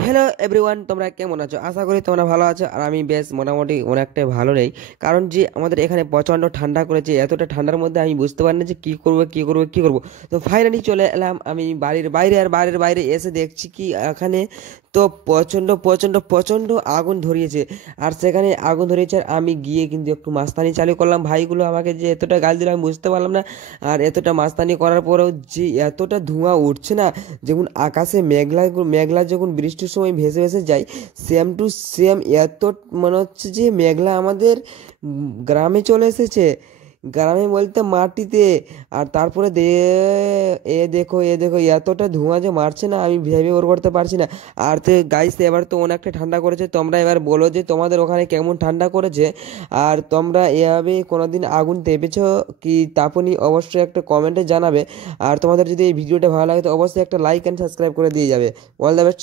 Hello everyone, তোমরা কেমন আছো? আশা করি তোমরা ভালো আছো। আর আমি বেশ মোটামুটি অনেকটাই ভালো নেই, কারণ যে আমাদের এখানে প্রচণ্ড ঠান্ডা করেছে। এতটা ঠান্ডার মধ্যে আমি বুঝতে পারি না যে কী করবো কী করবো কী করবো। তো ফাইনালি চলে এলাম আমি বাড়ির বাইরে, আর বাড়ির বাইরে এসে দেখছি কি এখানে তো প্রচণ্ড প্রচণ্ড প্রচণ্ড আগুন ধরিয়েছে। আর সেখানে আগুন ধরিয়েছে, আর আমি গিয়ে কিন্তু একটু মাস্তানি চালু করলাম। ভাইগুলো আমাকে যে এতটা গাল দিল আমি বুঝতে পারলাম না। আর এতটা মাস্তানি করার পরেও যে এতটা ধোঁয়া উঠছে না, যেমন আকাশে মেঘলা মেঘলা যখন বৃষ্টির সময় ভেসে ভেসে যায়, সেম টু সেম এত মনে হচ্ছে যে মেঘলা আমাদের গ্রামে চলে এসেছে। গ্রামে বলতে মাটিতে। আর তারপরে এ দেখো এতটা ধোঁয়া যে মারছে না, আমি ভেবে ওর করতে পারছি না। আর তো গাইস, এবার তো অনেকটা ঠান্ডা করেছে। তোমরা এবার বলো যে তোমাদের ওখানে কেমন ঠান্ডা করেছে, আর তোমরা এভাবে কোনোদিন আগুন তেপেছো কি তাপনি, অবশ্যই একটা কমেন্টে জানাবে। আর তোমাদের যদি এই ভিডিওটা ভালো লাগে তো অবশ্যই একটা লাইক অ্যান্ড সাবস্ক্রাইব করে দিয়ে যাবে। All the best.